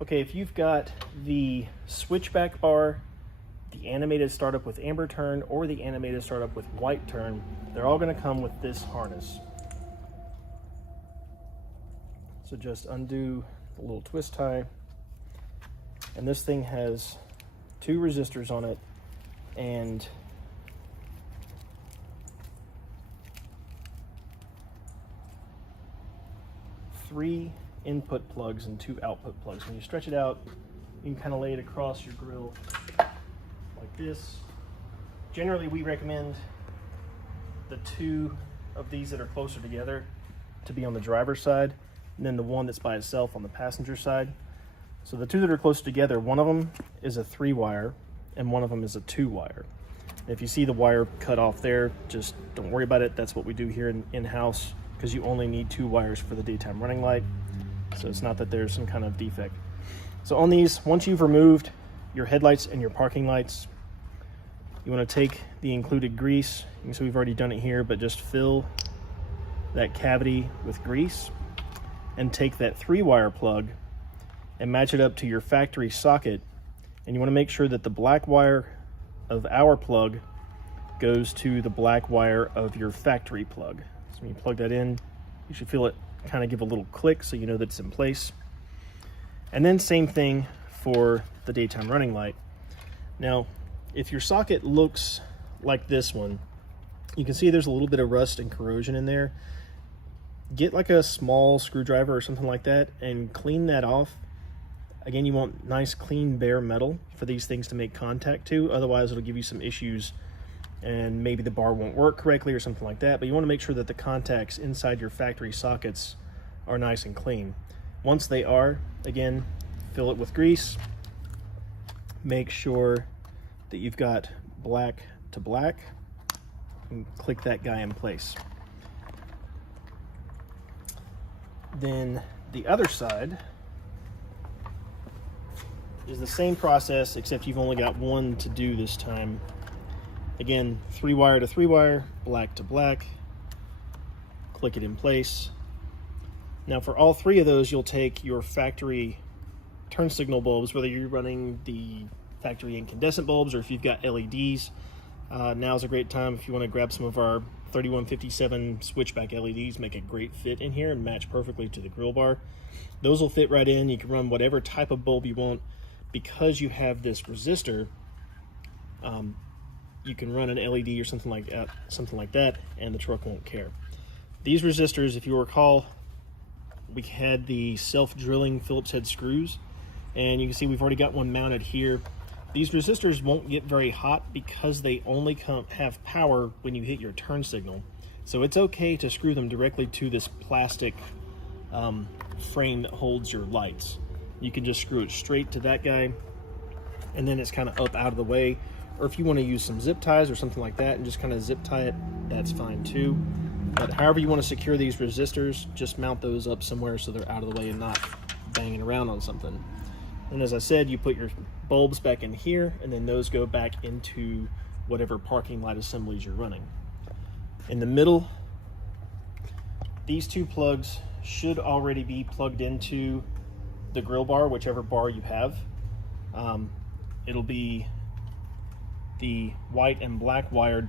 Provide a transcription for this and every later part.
Okay, if you've got the switchback bar, the animated startup with amber turn, or the animated startup with white turn, they're all going to come with this harness. So just undo the little twist tie, and this thing has 2 resistors on it and 3 input plugs and 2 output plugs. When you stretch it out, you can kind of lay it across your grill like this. Generally, we recommend the 2 of these that are closer together to be on the driver's side, and then the one that's by itself on the passenger side. So the 2 that are closer together, one of them is a 3-wire and one of them is a 2-wire. If you see the wire cut off there, just don't worry about it. That's what we do here in-house, because you only need 2 wires for the daytime running light. So it's not that there's some kind of defect. So on these, once you've removed your headlights and your parking lights, you want to take the included grease. You can see we've already done it here, but just fill that cavity with grease and take that 3-wire plug and match it up to your factory socket. And you want to make sure that the black wire of our plug goes to the black wire of your factory plug. So when you plug that in, you should feel it kind of give a little click so you know that it's in place. And then same thing for the daytime running light. Now, if your socket looks like this one, you can see there's a little bit of rust and corrosion in there. Get like a small screwdriver or something like that and clean that off. Again, you want nice clean bare metal for these things to make contact to, otherwise it'll give you some issues and maybe the bar won't work correctly or something like that. But you want to make sure that the contacts inside your factory sockets are nice and clean. Once they are, again, fill it with grease. Make sure that you've got black to black and click that guy in place. Then the other side is the same process, except you've only got one to do this time. Again, 3-wire to 3-wire, black to black, click it in place. Now for all 3 of those, you'll take your factory turn signal bulbs, whether you're running the factory incandescent bulbs or if you've got LEDs. Now's a great time if you want to grab some of our 3157 switchback LEDs, make a great fit in here and match perfectly to the grill bar. Those will fit right in. You can run whatever type of bulb you want. Because you have this resistor, you can run an LED or something like that, and the truck won't care. These resistors, if you recall, we had the self-drilling Phillips head screws, and you can see we've already got one mounted here. These resistors won't get very hot because they only have power when you hit your turn signal. So it's okay to screw them directly to this plastic frame that holds your lights. You can just screw it straight to that guy, and then it's kind of up out of the way. Or if you want to use some zip ties or something like that and just kind of zip tie it, that's fine too. But however you want to secure these resistors, just mount those up somewhere so they're out of the way and not banging around on something. And as I said, you put your bulbs back in here, and then those go back into whatever parking light assemblies you're running. In the middle, these 2 plugs should already be plugged into the grill bar, whichever bar you have. It'll be the white and black wired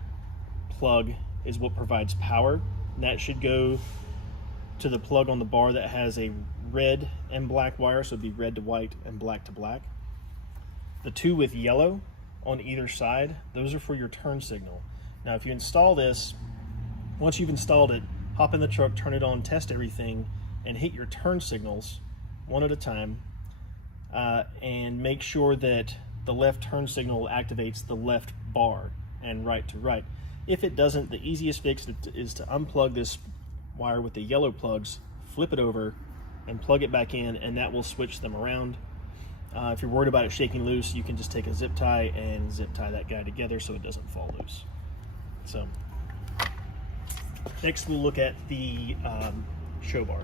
plug is what provides power. That should go to the plug on the bar that has a red and black wire, so it'd be red to white and black to black. The 2 with yellow on either side, those are for your turn signal. Now if you install this, once you've installed it, hop in the truck, turn it on, test everything, and hit your turn signals one at a time, and make sure that the left turn signal activates the left bar and right to right. If it doesn't, the easiest fix is to unplug this wire with the yellow plugs, flip it over, and plug it back in, and that will switch them around. If you're worried about it shaking loose, you can just take a zip tie and zip tie that guy together so it doesn't fall loose. So next we'll look at the show bar.